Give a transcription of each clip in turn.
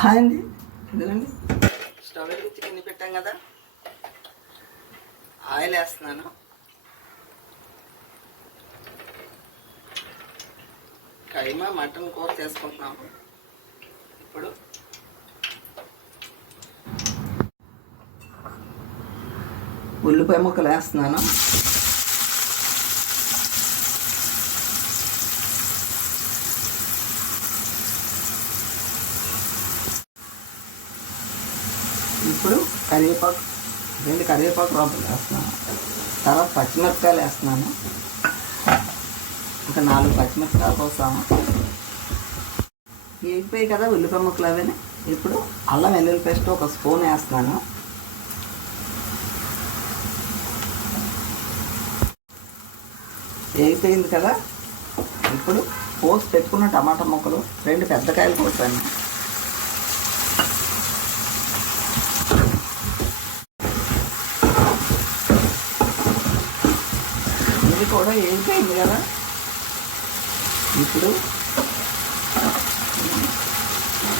Hi అండి. ఎందుకండి? Stove వెలిగించి కింద పెట్టాం కదా. ఆయిల్ వేస్తున్నాను. కైమా మటన్ కూర చేసుకుంటున్నాము. ఇప్పుడు ఉల్లిపాయ ముక్కలు వేస్తున్నాను. ఇప్పుడు కరివేపాకు రెండు కరివేపాకు రొబ్బలు వేస్తున్నాను. తర్వాత పచ్చిమిరపకాయలు వేస్తున్నాను. ఇంకా నాలుగు పచ్చిమిరపకాయలు కోస్తాము వేగిపోయి కదా ఉల్లిపాయ ముక్కలు అవన్నీ ఇప్పుడు అల్లం వెల్లుల్లి పేస్ట్ ఒక స్పూన్ వేస్తున్నాను. వేగిపోయింది కదా? ఇప్పుడు పోసి పెట్టుకున్న టమాటా ముక్కలు రెండు పెద్ద కాయలు కోసాను. కూడా వేగిపోయింది కదా. ఇప్పుడు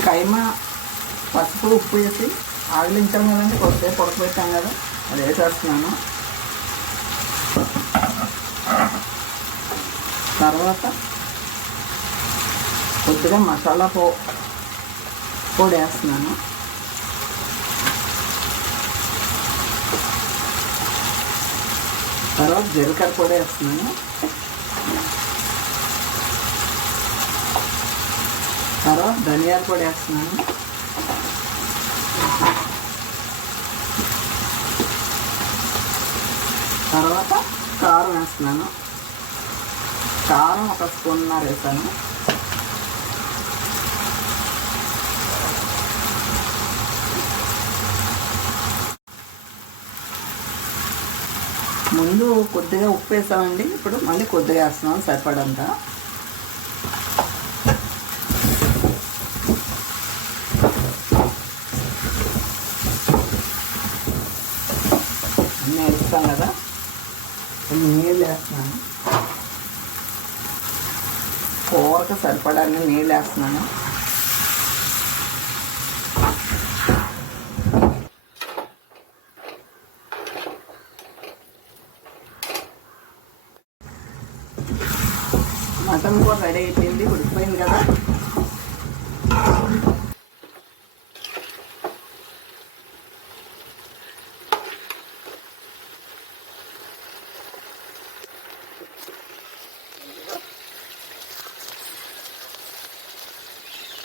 కైమా పసుపు ఉప్పు వేసి ఆగిలించాం కదండి కొద్దిసేపు ఉడకబెట్టాం కదా. అది వేసేస్తున్నాను. తర్వాత కొద్దిగా మసాలా పో పొడి వేస్తున్నాను. తర్వాత జీలకర్ర పొడి వేస్తున్నాను. తర్వాత ధనియాల పొడి వేస్తున్నాను. తర్వాత కారం వేస్తున్నాను. కారం ఒక స్పూన్నర వేసాను. ముందు కొద్దిగా ఉప్పు వేసామండి. ఇప్పుడు మళ్ళీ కొద్దిగా వేస్తున్నాం సరిపడంత. అన్నీ వేస్తాం కదా. కొన్ని నీళ్ళు వేస్తున్నాను. కూరకు సరిపడాన్ని నీళ్ళు వేస్తున్నాను. మటన్ కూడా రెడీ అయిపోయింది ఉడికిపోయింది కదా.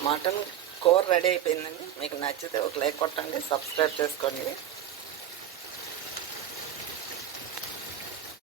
మటన్ కూర రెడీ అయిపోయిందండి. మీకు నచ్చితే ఒక లైక్ కొట్టండి సబ్స్క్రైబ్ చేసుకోండి.